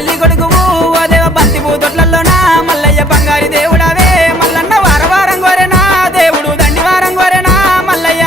పెళ్లి కొడుకువు ఓ దేవ బంతి పూతొట్లలోనా మల్లయ్య బంగారి దేవుడవే మల్లన్న వారవారం గోరెనా దేవుడు దండివారం గోరెనా మల్లయ్య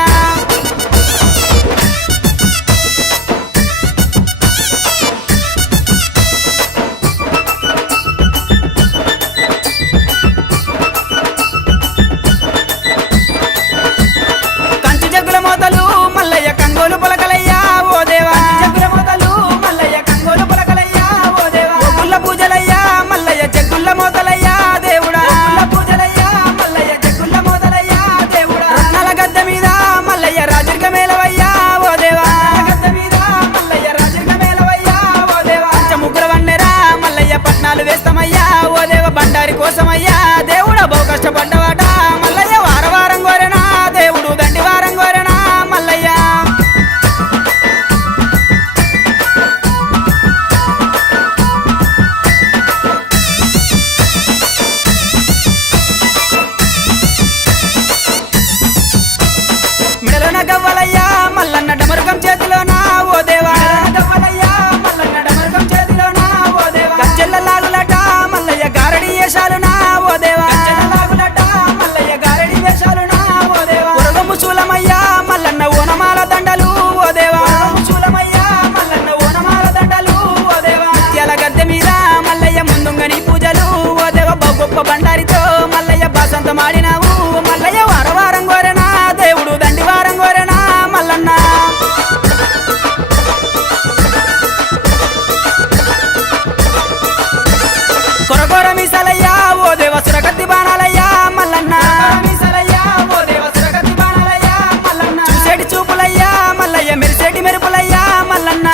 కంచు జగ్గుల మోతలు మల్లయ్య కంగోలు పొలకలయ్యా ఓ దేవా జగ్గుల మోతలు మల్లయ్య కంగోలు పొలకలయ్యా ఓ దేవా గుల్ల పూజలయ్యా మల్లయ్య జగ్గుల మోతలయ్యా దేవుడా పూజలయ్యా మల్లయ్య జగ్గుల మోతలయ్యా దేవుడా రత్నాల గద్ద మీద మల్లయ్య రాజర్గ మేలవయ్యా ఓ దేవా గద్ద మీద మల్లయ్య రాజర్గ మేలవయ్యా ఓ దేవా ముగ్గుల వన్నెరా మల్లయ్య పట్నాలు వేస్తామయ్యా ఓ దేవ బండారి కోసమయ్యా దేవుడా బహు కష్టపడ్డవాట మల్లయ్య వారవారం గోరెనా దేవుడు దండివారం గోరెనా మల్లయ్య మెడలోన గవ్వలయ్యా మల్లన్న డమరుగం చేతిలోనా ఓ దేవా గవ్వలయ్యా మల్లన్న డమరుగం చేతిలోనా ఓ దేవా గజ్జెల్ల లాగులట మల్లయ్య గారడి వేషాలునా ఓ దేవా గజ్జెల్ల లాగులట మల్లయ్య గారడి వేషాలునా ఓ దేవా ఉరగము శూలమయ్యా మల్లన్న ఓనమాల దండలు ఓ దేవా శూలమయ్యా మల్లన్న ఓనమాల దండలు ఓ దేవా ముత్యాల గద్దె మీద మల్లయ్య ముందుంగని పూజలు ఓ దేవ బహు గొప్ప బండారితో మల్లయ్య బాసంతమాడినావు మల్లయ్య వారవారం గోరెనా దేవుడు దండివారం గోరెనా మల్లన్న కొరకొర మీసాలయ్యా ఓ దేవ సురగతి బాణాలయ్యా మల్లన్న మీసాలయ్యా ఓ దేవ సురగతి బాణాలయ్యా మల్లన్న చూసేటి చూపులయ్యా మల్లయ్య మెరిసేటి మెరుపులయ్యా మల్లన్న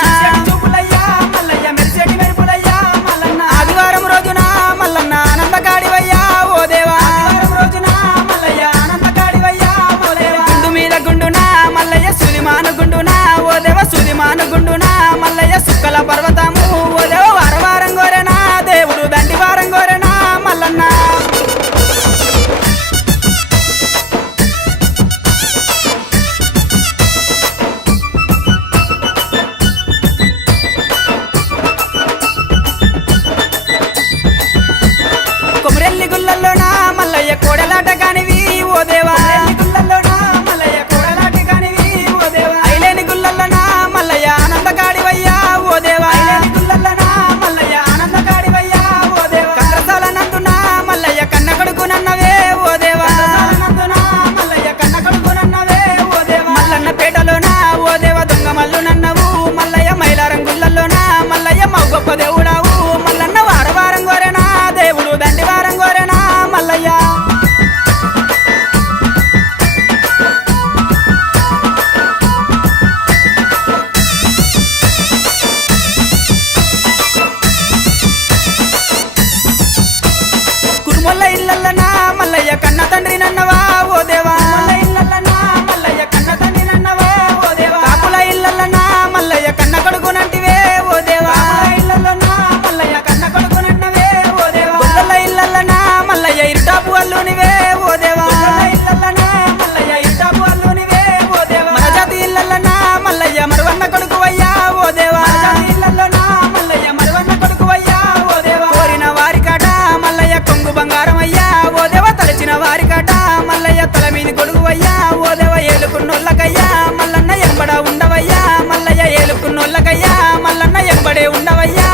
చూపులయ్యా మల్లయ్య మెరిసేటి మెరుపులయ్యా మల్లన్న ఆదివారం రోజున మల్లన్న ఆనందకాడివయ్యా ఓ దేవా ఆదివారం రోజున మల్లయ్య ఆనందకాడివయ్యా ఓ దేవా గుండు మీద గుండునా మల్లయ్య సుదిమాను గుండునా ఓ దేవ సుదిమాను గుండునా మల్లయ్య సుక్కల పర్వతము ఓ దేవ వారవారం గోరెనా దేవుడు దండివారం గోరెనా మల్లన్న కొమరెల్లి గుల్లల్లోనా మల్లయ్య కోడలాట కానివి ఓ దేవా గుల్లల్లోనా మల్లయ్య కోడలాట కానివి ఓ దేవా ఐలేని గుల్లల్లోనా మల్లయ్య ఆనందకాడివయ్యా ఓ దేవా ఐలేని గుల్లల్లోనా మల్లయ్య ఆనందకాడివయ్యా ఓ దేవా కంద్రసాల నందునా మల్లయ్య కన్న కొడుకునన్నవే ఓ దేవా నందునా మల్లయ్య కన్న కొడుకునన్నవే ఓ దేవా మల్లన్న పేటలోనా ఓ దేవ దొంగ మల్లునన్నవు మల్లయ్య మైలారం గుల్లల్లోనా మల్లయ్య మౌ గొప్ప దేవుడావు మల్లన్న వారవారం గోరెనా దేవుడు దండివారం గోరెనా మల్లయ్య కురుమల్ల ఇల్లల్లనా మల్లయ్య కన్న తండ్రి నన్నవా ఓ దేవా ఇల్లల్లనా మల్లయ్య కన్న తండ్రి నన్నవా ఓ దేవా కాపుల ఇల్లల్లనా మల్లయ్య కన్న కొడుకునంటివే ఓ దేవా ఇల్లల్లనా మల్లయ్య కన్న కొడుకునన్నవే ఓ దేవా గొల్లల ఇల్లల్లనా మల్లయ్య ఇరుటాపు అల్లునివే ఓ దేవా ఇల్లల్లనా మల్లయ్య ఇరుటాపు అల్లునివే ఓ దేవా మరజాతి ఇల్లల్లనా మల్లయ్య మరువన్న కొడుకువయ్యా ఓ దేవా ఇల్లల్లనా మల్లయ్య మరువన్న కొడుకువయ్యా ఓ దేవా కోరిన వారికాట మల్లయ్య కొంగు బంగారం అయ్యా ఓ దేవ తలచిన వారికాట మల్లయ్య తల మీది కొడుకువయ్యా ఓ దేవ ఏలుకున్నోళ్ళకయ్యా మల్లన్న ఎంబడ ఉండవయ్యా మల్లయ్య ఏలుకున్నోళ్ళకయ్యా మల్లన్న ఎంబడే ఉండవయ్యా